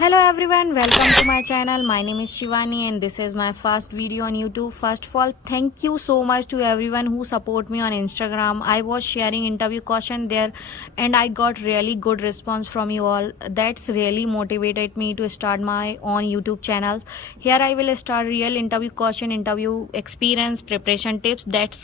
Hello everyone, welcome to my channel. My name is Shivani and this is my first video on YouTube. First of all, thank you so much to everyone who support me on Instagram. I was sharing interview question there and I got really good response from you all. That's really motivated me to start my own YouTube channel. Here I will start real interview question, interview experience, preparation tips that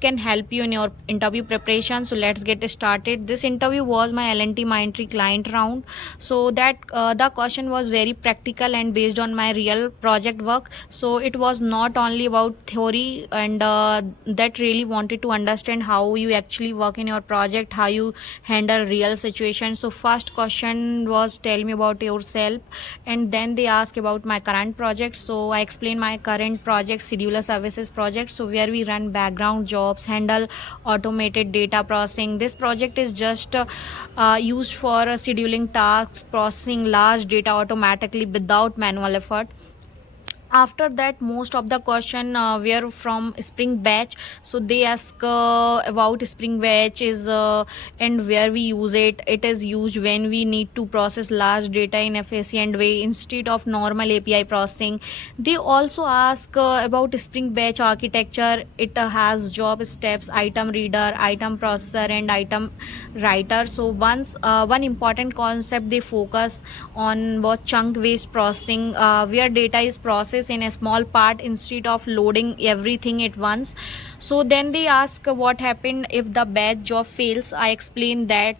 can help you in your interview preparation. So let's get started. This interview was my L&T Mindtree client round. So that the question was very practical and based on my real project work. So it was not only about theory, and that really wanted to understand how you actually work in your project, how you handle real situations. So first question was tell me about yourself, and then they ask about my current project. So I explained my current project, scheduler services project, so where we run background jobs, handle automated data processing. This project is just used for scheduling tasks, processing large data automatically without manual effort. After that, most of the question were from spring batch. So they ask about spring batch is and where we use it. It is used when we need to process large data in efficient way instead of normal API processing. They also ask about spring batch architecture. It has job steps, item reader, item processor, and item writer. So one important concept they focus on was chunk based processing, where data is processed in a small part instead of loading everything at once. So then they ask what happened if the batch job fails. I explained that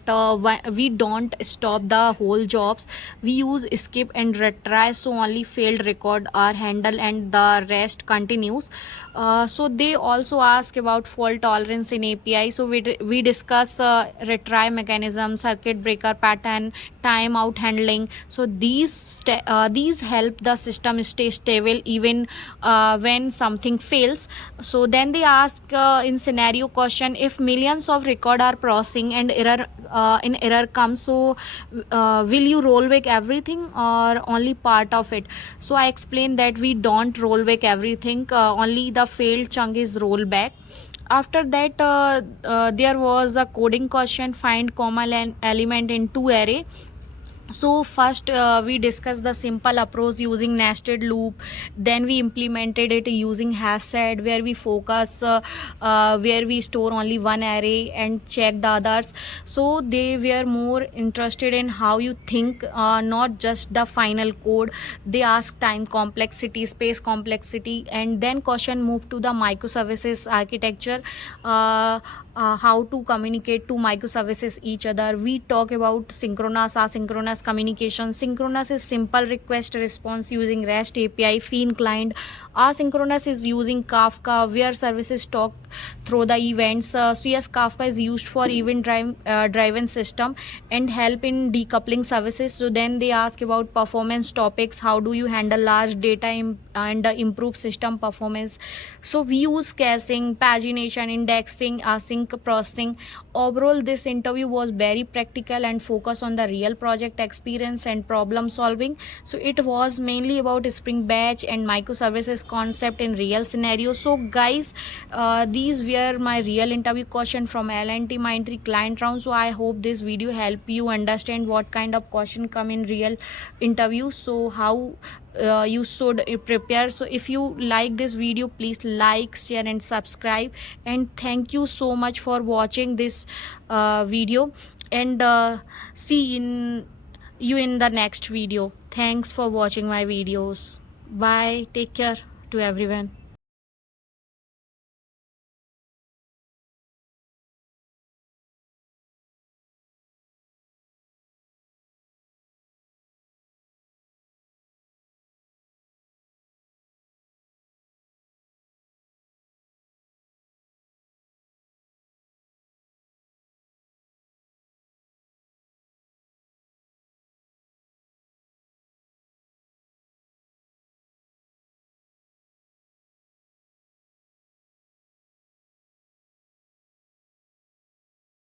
we don't stop the whole jobs, we use skip and retry, so only failed record are handled and the rest continues. So they also ask about fault tolerance in API. So we discuss retry mechanism, circuit breaker pattern, timeout handling. So these help the system stay stable even when something fails. So then they ask in scenario question, if millions of record are processing and error comes, so will you roll back everything or only part of it? So I explained that we don't roll back everything, only the failed chunk is roll back. After that, there was a coding question, find common element in two array. So first we discussed the simple approach using nested loop, then we implemented it using hash set, where we focus where we store only one array and check the others. So they were more interested in how you think, not just the final code. They ask time complexity, space complexity, and then question moved to the microservices architecture, how to communicate to microservices each other. We talk about synchronous, asynchronous communication. Synchronous is simple request response using REST API, Fin client. Asynchronous is using Kafka, where services talk through the events. So yes, Kafka is used for event driven system and help in decoupling services. So then they ask about performance topics, how do you handle large data and improve system performance. So we use caching, pagination, indexing, async processing. Overall, this interview was very practical and focused on the real project experience and problem solving. So it was mainly about spring batch and microservices concept in real scenarios. So guys, these were my real interview question from L&T Mindtree client round. So I hope this video help you understand what kind of question come in real interview, so how you should prepare. So if you like this video, please like, share and subscribe, and thank you so much for watching this video, and see you in the next video. Thanks for watching my videos. Bye, take care to everyone.